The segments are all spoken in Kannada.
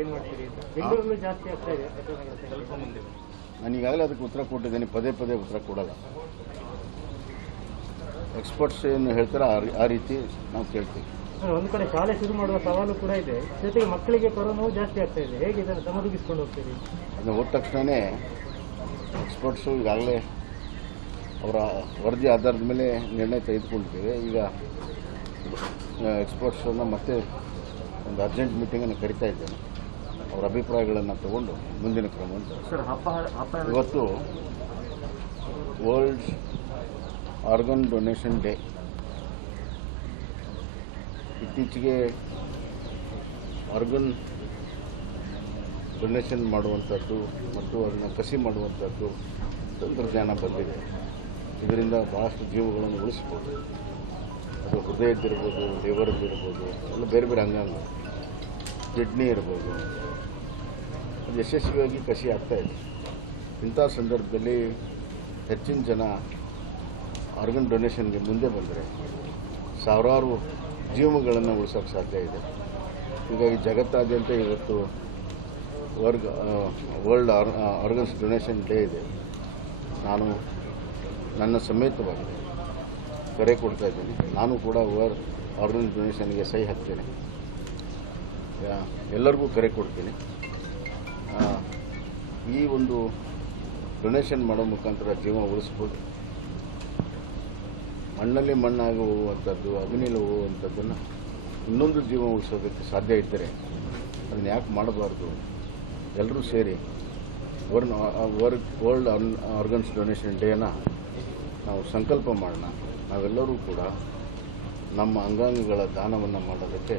ಏನು ಮಾಡ್ತೀರಿ ಅಂತ ಬೆಂಗಳೂರಲ್ಲಿ ಜಾಸ್ತಿ ಆಗ್ತಾ ಇದೆ ನಾನು ಈಗಾಗಲೇ ಅದಕ್ಕೆ ಉತ್ತರ ಕೊಟ್ಟಿದ್ದೀನಿ, ಪದೇ ಪದೇ ಉತ್ತರ ಕೊಡಲ್ಲ. ಎಕ್ಸ್ಪರ್ಟ್ಸ್ ಏನು ಹೇಳ್ತಾರೆ ಆ ರೀತಿ ನಾವು ಕೇಳ್ತೀವಿ. ಒಂದು ಕಡೆ ಶಾಲೆ ಶುರು ಮಾಡುವ ಸವಾಲು ಕೂಡ ಇದೆ, ಜೊತೆಗೆ ಮಕ್ಕಳಿಗೆ ಕೊರೋನಾವು ಜಾಸ್ತಿ ಆಗ್ತಾ ಇದೆ. ಹೇಗೆ ಇದನ್ನು ಸಮರ್ಥಿಸಿಕೊಂಡು ಹೋಗ್ತೀರಿ? ಅದನ್ನು ಹೋದ ತಕ್ಷಣವೇ ಎಕ್ಸ್ಪರ್ಟ್ಸು ಈಗಾಗಲೇ ಅವರ ವರದಿ ಆಧಾರದ ಮೇಲೆ ನಿರ್ಣಯ ತೆಗೆದುಕೊಂಡಿದ್ದೇವೆ. ಈಗ ಎಕ್ಸ್ಪರ್ಟ್ಸನ್ನು ಮತ್ತೆ ಒಂದು ಅರ್ಜೆಂಟ್ ಮೀಟಿಂಗನ್ನು ಕರಿತಾ ಇದ್ದೇನೆ. ಅವರ ಅಭಿಪ್ರಾಯಗಳನ್ನು ತಗೊಂಡು ಮುಂದಿನ ಕ್ರಮ ಅಂತ. ಇವತ್ತು ವರ್ಲ್ಡ್ ಆರ್ಗನ್ ಡೊನೇಷನ್ ಡೇ. ಇತ್ತೀಚೆಗೆ ಆರ್ಗನ್ ಡೊನೇಷನ್ ಮಾಡುವಂಥದ್ದು ಮತ್ತು ಅದನ್ನು ಕಸಿ ಮಾಡುವಂಥದ್ದು ತಂತ್ರಜ್ಞಾನ ಬಂದಿದೆ. ಇದರಿಂದ ಭಾಳಷ್ಟು ಜೀವಗಳನ್ನು ಉಳಿಸ್ಬೋದು. ಅದು ಹೃದಯದ್ದಿರ್ಬೋದು, ಲಿವರ್ದಿರ್ಬೋದು, ಎಲ್ಲ ಬೇರೆ ಬೇರೆ ಅಂಗಾಂಗ, ಕಿಡ್ನಿ ಇರ್ಬೋದು, ಅದು ಯಶಸ್ವಿಯಾಗಿ ಕಸಿ ಆಗ್ತಾಯಿದೆ. ಇಂಥ ಸಂದರ್ಭದಲ್ಲಿ ಹೆಚ್ಚಿನ ಜನ ಆರ್ಗನ್ ಡೊನೇಷನ್ಗೆ ಮುಂದೆ ಬಂದರೆ ಸಾವಿರಾರು ಜೀವಗಳನ್ನು ಉಳಿಸೋಕ್ಕೆ ಸಾಧ್ಯ ಇದೆ. ಹೀಗಾಗಿ ಜಗತ್ತಾದ್ಯಂತ ಇವತ್ತು ವರ್ಲ್ಡ್ ಆರ್ಗನ್ಸ್ ಡೊನೇಷನ್ ಡೇ ಇದೆ. ನಾನು ನನ್ನ ಸಮೇತವಾಗಿ ಕರೆ ಕೊಡ್ತಾ ಇದ್ದೀನಿ. ನಾನು ಕೂಡ ಆರ್ಗನ್ ಡೊನೇಷನ್ಗೆ ಸಹಿ ಹಾಕ್ತೇನೆ. ಎಲ್ಲರಿಗೂ ಕರೆ ಕೊಡ್ತೀನಿ. ಈ ಒಂದು ಡೊನೇಷನ್ ಮಾಡೋ ಮುಖಾಂತರ ಜೀವ ಉಳಿಸ್ಬೋದು. ಮಣ್ಣಲ್ಲಿ ಮಣ್ಣಾಗಿ ಹೋಗುವಂಥದ್ದು, ಅಗ್ನಿಯಲ್ಲಿ ಹೋಗುವಂಥದ್ದನ್ನು ಇನ್ನೊಂದು ಜೀವ ಉಳಿಸೋದಕ್ಕೆ ಸಾಧ್ಯ ಇದ್ದರೆ ಅದನ್ನು ಯಾಕೆ ಮಾಡಬಾರ್ದು? ಎಲ್ಲರೂ ಸೇರಿ ವರ್ಲ್ಡ್ ಆರ್ಗನ್ಸ್ ಡೊನೇಷನ್ ಡೇನ ನಾವು ಸಂಕಲ್ಪ ಮಾಡೋಣ. ನಾವೆಲ್ಲರೂ ಕೂಡ ನಮ್ಮ ಅಂಗಾಂಗಗಳ ದಾನವನ್ನು ಮಾಡೋದಕ್ಕೆ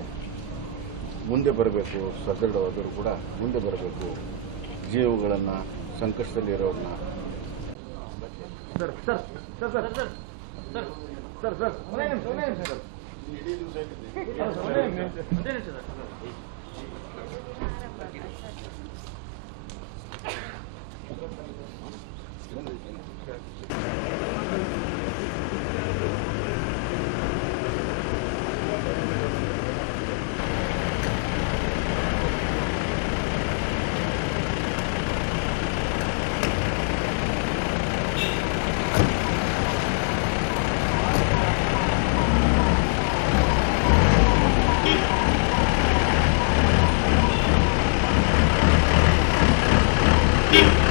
ಮುಂದೆ ಬರಬೇಕು. ಸದೃಢವಾದರೂ ಕೂಡ ಮುಂದೆ ಬರಬೇಕು. ಜೀವಗಳನ್ನು ಸಂಕಷ್ಟದಲ್ಲಿರೋರನ್ನ Yeah.